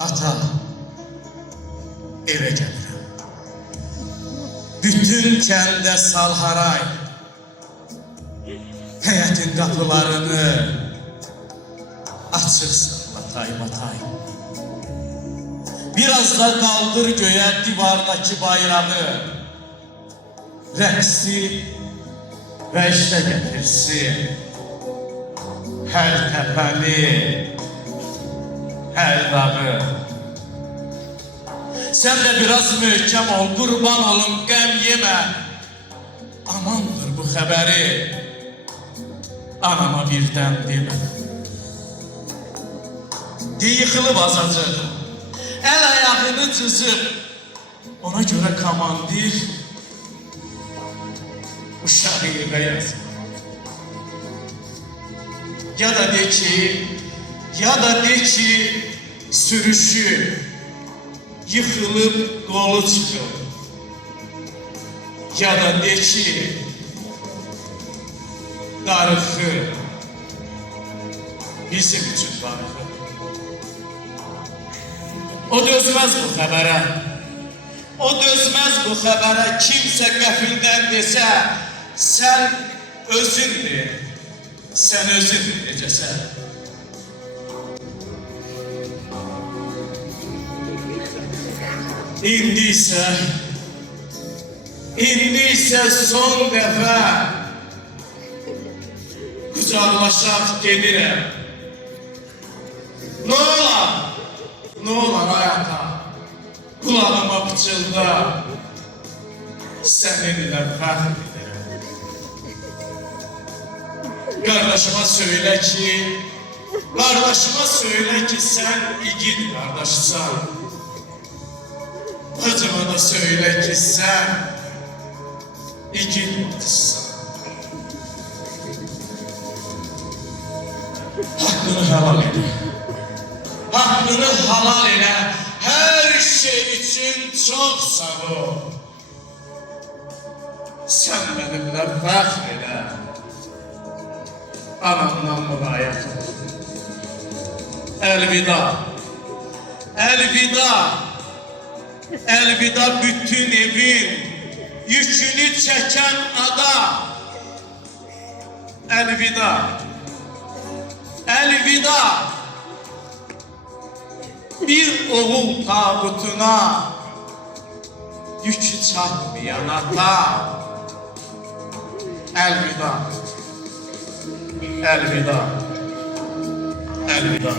Ata, eve gəlirəm. Bütün kəndə salharay, həyətin qapılarını açıqsın batay-batay. Biraz da qaldır göyə divardakı bayrağı, rəqsi və işlə gətirsin. Hər təpəli, hər dağı. Sən də biraz möhkəm ol, qurban olum, qəm yemə. Amandır bu xəbəri, anama birdən demə. Yıxılıb azacaq, əl ayağını cızıb, ona görə komandir uşağı yerə yazır. Ya da de ki, sürüşü yıxılıb qolu çıxır. Ya da de ki, darıxı bizim üçün darıxı. O dözməz bu xəbərə. O dözməz bu xəbərə. Kimsə qəfildən desə, sən özün de. Sən özün necəsən. İndi isə son dəfə qucaqlaşaq gedirəm. Nə olar ayata, qulağıma pıçılda, səninlə fəxr edirəm. Qardaşıma söylə ki, sən igid qardaşsan. Bacıma da söylə ki, sən igid bacıssan. Haqqını halal edə. Haqqını halal elə, hər şey üçün çox sağ ol. Sən mənimlə fəxr elə, anamdan mülayət ol. Əlvida, əlvida, əlvida bütün evin yükünü çəkən ada. Əlvida, əlvida, bir oğul tabutuna yükü çatmayan ata. Əlvida, əlvida, əlvida.